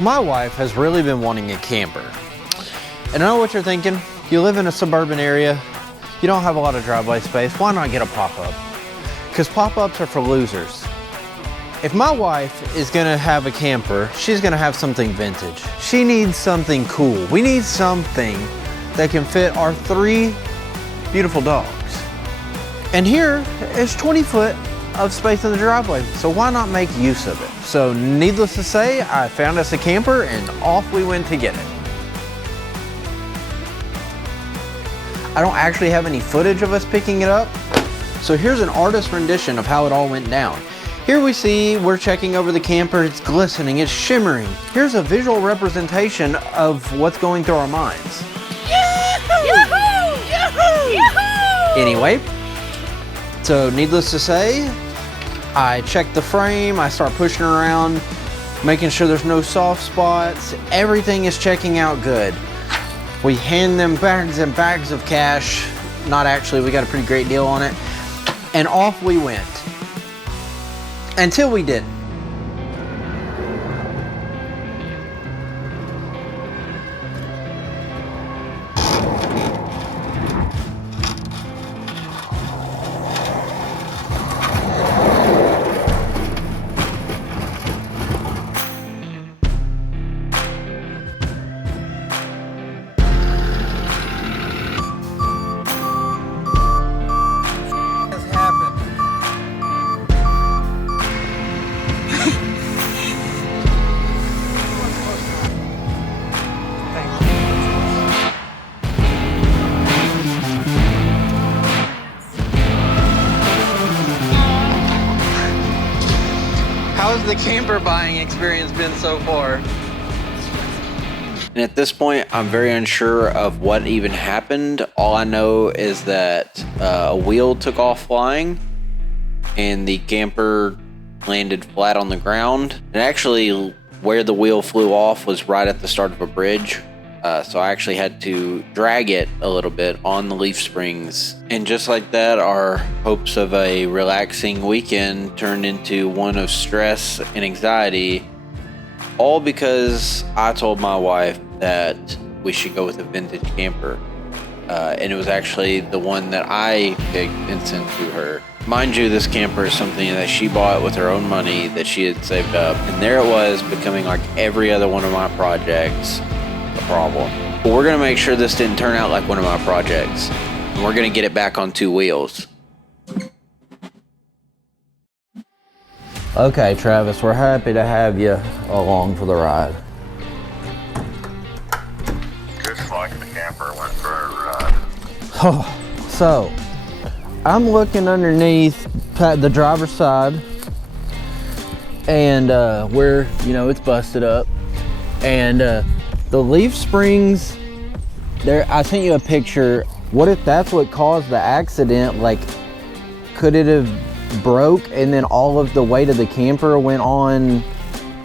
My wife has really been wanting a camper. And I know what you're thinking. You live in a suburban area, you don't have a lot of driveway space, why not get a pop-up? Because pop-ups are for losers. If my wife is gonna have a camper, she's gonna have something vintage. She needs something cool. We need something that can fit our 3 beautiful dogs. And here is 20 foot of space in the driveway, so why not make use of it? So needless to say, I found us a camper and off we went to get it. I don't actually have any footage of us picking it up, so here's an artist rendition of how it all went down. Here we see we're checking over the camper, it's glistening, it's shimmering. Here's a visual representation of what's going through our minds. Yahoo! Yahoo! Yahoo! Yahoo! Anyway, so needless to say, I check the frame, I start pushing around, making sure there's no soft spots. Everything is checking out good. We hand them bags and bags of cash. Not actually, we got a pretty great deal on it. And off we went. Until we didn't. How's the camper buying experience been so far? And at this point, I'm very unsure of what even happened. All I know is that a wheel took off flying and the camper landed flat on the ground. And actually, where the wheel flew off was right at the start of a bridge. So I actually had to drag it a little bit on the leaf springs. And just like that, our hopes of a relaxing weekend turned into one of stress and anxiety, all because I told my wife that we should go with a vintage camper. And it was actually the one that I picked and sent to her. Mind you, this camper is something that she bought with her own money that she had saved up. And there it was, becoming like every other one of my projects. Problem. But we're gonna make sure this didn't turn out like one of my projects. And we're gonna get it back on 2 wheels. Okay, Travis, we're happy to have you along for the ride. Just like the camper went for a ride. Oh, so I'm looking underneath the driver's side, and where it's busted up, and the leaf springs there, I sent you a picture. What if that's what caused the accident? Like, could it have broke and then all of the weight of the camper went on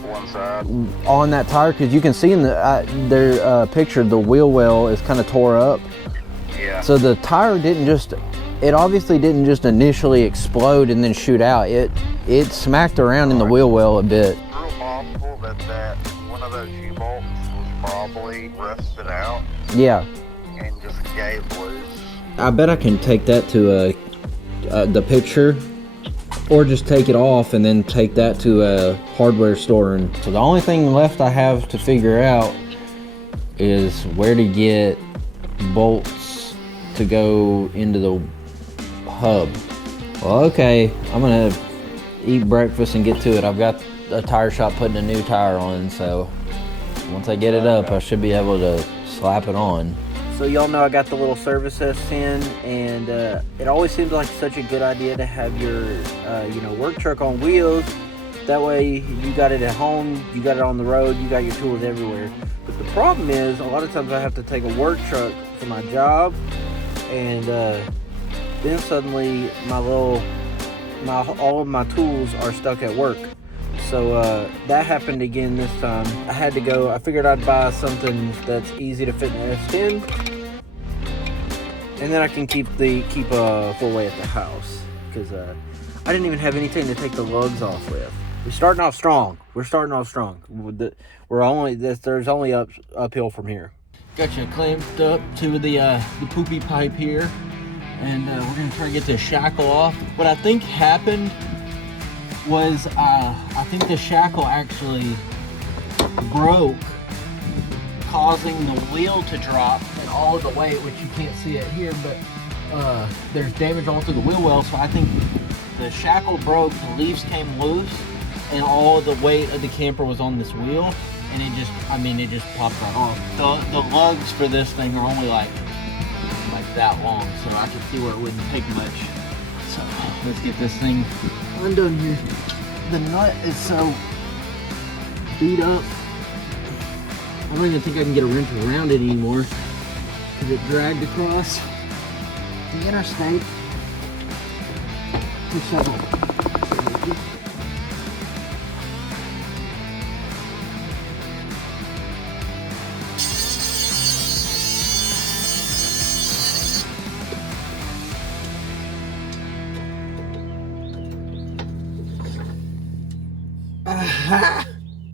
one side on that tire? Because you can see in their picture, the wheel well is kind of tore up. Yeah. So the tire it obviously didn't just initially explode and then shoot out. It smacked around in the wheel well a bit. It's real possible that one of those U-bolts was probably rusted out. Yeah. And just gave loose. I bet I can take that to the picture, or just take it off and then take that to a hardware store. And so the only thing left I have to figure out is where to get bolts to go into the hub. Well, okay, I'm gonna eat breakfast and get to it. I've got a tire shop putting a new tire on, so once I get it up, I should be able to slap it on. So y'all know I got the little service S10, and it always seems like such a good idea to have your work truck on wheels. That way you got it at home, you got it on the road, you got your tools everywhere. But the problem is, a lot of times I have to take a work truck for my job, and then suddenly all of my tools are stuck at work. So that happened again this time. I figured I'd buy something that's easy to fit in the S10, and then I can keep a full weight at the house, because I didn't even have anything to take the lugs off with. We're starting off strong. There's only uphill from here. Got you clamped up to the poopy pipe here, and we're gonna try to get this shackle off. What I think happened was I think the shackle actually broke, causing the wheel to drop and all of the weight, which you can't see it here, but there's damage all through the wheel well. So I think the shackle broke, the leaves came loose, and all the weight of the camper was on this wheel, and it just popped right off. The lugs for this thing are only like that long, so I could see where it wouldn't take much. So let's get this thing undone here. The nut is so beat up, I don't even think I can get a wrench around it anymore because it dragged across the interstate for several.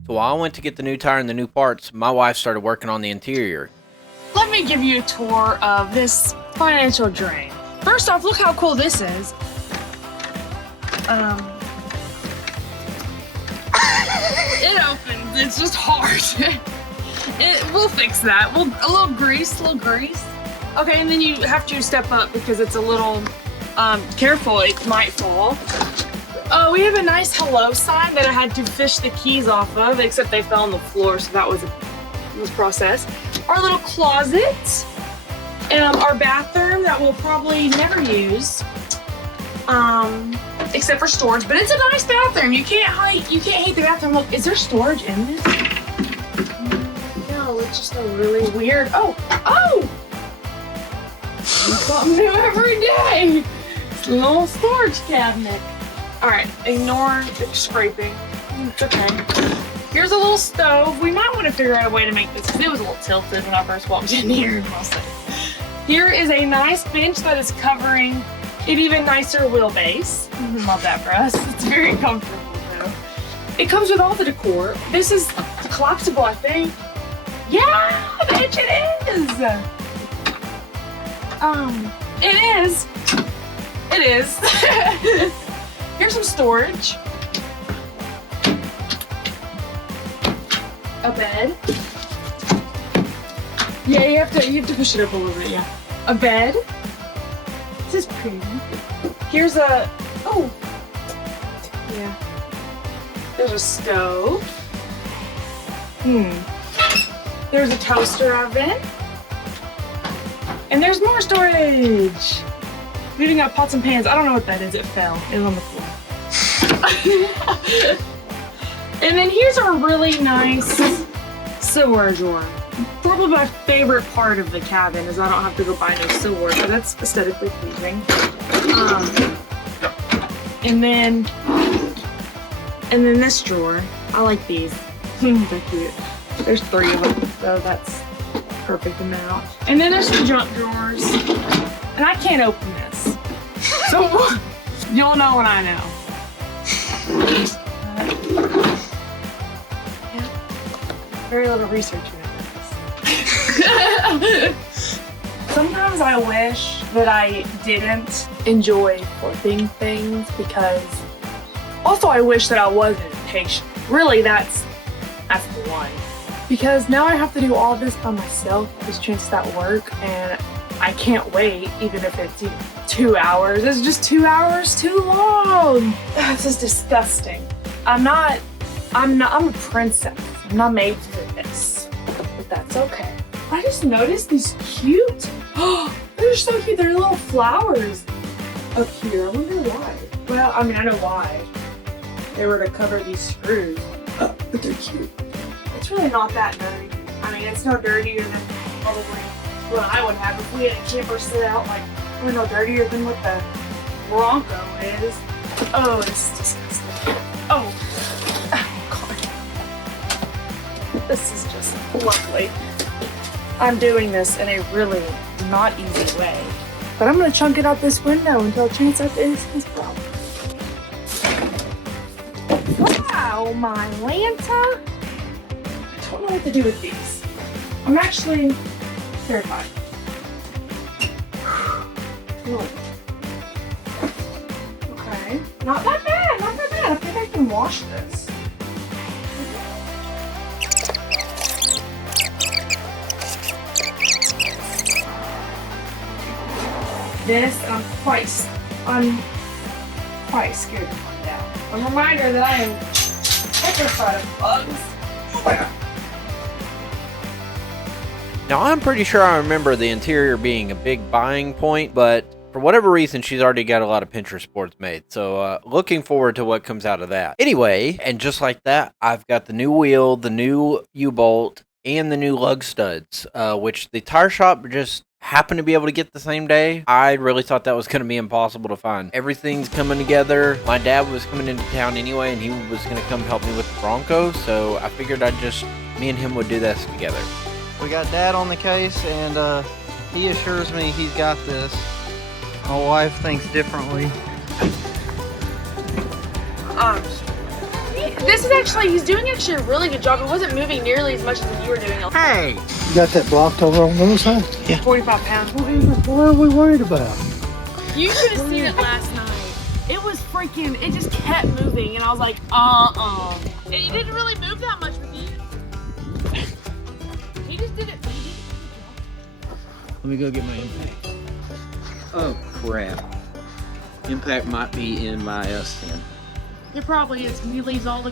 So while I went to get the new tire and the new parts, my wife started working on the interior. Let me give you a tour of this financial drain. First off, look how cool this is. It opens, it's just hard. We'll fix that. A little grease. Okay, and then you have to step up because it's a little, careful, it might fall. We have a nice hello sign that I had to fish the keys off of, except they fell on the floor, so that was a process. Our little closet, our bathroom that we'll probably never use, except for storage. But it's a nice bathroom. You can't hate the bathroom. Look, is there storage in this? No, it's just a really weird. Oh! Something new every day. It's a little storage cabinet. All right, ignore the scraping. It's okay. Here's a little stove. We might want to figure out a way to make this because it was a little tilted when I first walked in here. Here is a nice bench that is covering an even nicer wheelbase. Love that for us. It's very comfortable though. It comes with all the decor. This is collapsible, I think. Yeah, bitch, it is. It is. Here's some storage. A bed. Yeah, you have to push it up a little bit, yeah. A bed. This is pretty. Here's a, yeah. There's a stove. There's a toaster oven. And there's more storage. We even got pots and pans. I don't know what that is. It fell. It was on the floor. And then here's our really nice silverware drawer. Probably my favorite part of the cabin is I don't have to go buy no silverware, but that's aesthetically pleasing. And then this drawer. I like these. They're cute. There's 3 of them, so that's perfect amount. And then there's some junk drawers. And I can't open this. So you'll know when I know. Yeah. Very little research into this. Sometimes I wish that I didn't enjoy flipping things because also I wish that I wasn't patient. Really, that's the one. Because now I have to do all this by myself, this chances at work, and I can't wait, even if it's 2 hours. It's just 2 hours too long. This is disgusting. I'm a princess. I'm not made for this, but that's okay. I just noticed these cute, they're so cute. They're little flowers up here. I wonder why. Well, I mean, I know why. They were to cover these screws, but they're cute. It's really not that dirty. I mean, it's no dirtier than probably what I would have if we had a camper sit out, like, we're no dirtier than what the Bronco is. Oh, this is disgusting. Oh God. This is just lovely. I'm doing this in a really not easy way, but I'm gonna chunk it out this window until chance up is his problem. Wow. now my Lanta. I don't know what to do with these. I'm actually terrified. Okay, not that bad, not that bad. I think I can wash this. This, I'm quite scared to find out. A reminder that I am petrified of bugs. Now, I'm pretty sure I remember the interior being a big buying point, but for whatever reason, she's already got a lot of Pinterest boards made. So, looking forward to what comes out of that. Anyway, and just like that, I've got the new wheel, the new U-bolt, and the new lug studs, which the tire shop just happened to be able to get the same day. I really thought that was going to be impossible to find. Everything's coming together. My dad was coming into town anyway, and he was going to come help me with the Bronco, so I figured me and him would do this together. We got Dad on the case, and he assures me he's got this. My wife thinks differently. He's doing actually a really good job. It wasn't moving nearly as much as you were doing. Hey! You got that blocked over on the other side? Yeah. 45 pounds. What are we worried about? You should have seen it last night. It was freaking, it just kept moving, and I was like, And you didn't really move that much with you. He just did it. Let me go get my impact. Oh, crap. Impact might be in my S10. It probably is. He leaves all the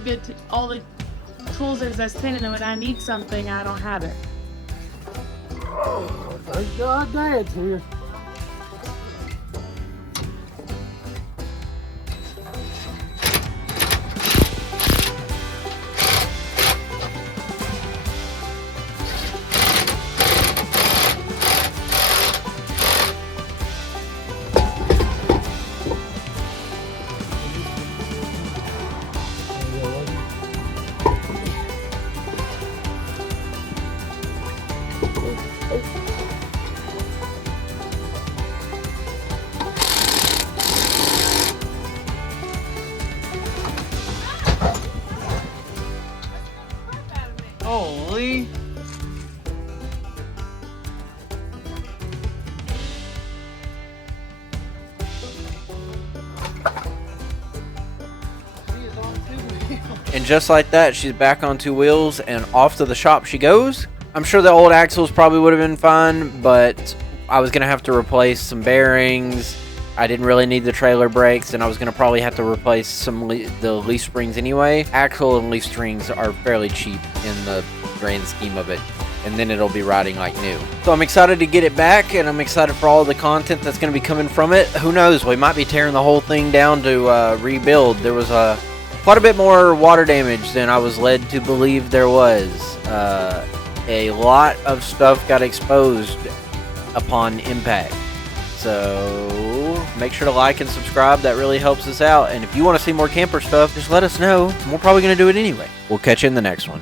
tools as I spin it, and when I need something, I don't have it. Oh, thank God Dad's here. Holy. And just like that, she's back on two wheels and off to the shop she goes. I'm sure the old axles probably would have been fine, but I was going to have to replace some bearings. I didn't really need the trailer brakes, and I was going to probably have to replace the leaf springs anyway. Axle and leaf springs are fairly cheap in the grand scheme of it, and then it'll be riding like new. So I'm excited to get it back, and I'm excited for all the content that's going to be coming from it. Who knows, we might be tearing the whole thing down to rebuild. There was quite a bit more water damage than I was led to believe there was. A lot of stuff got exposed upon impact. So make sure to like and subscribe. That really helps us out. And if you want to see more camper stuff, just let us know. We're probably going to do it anyway. We'll catch you in the next one.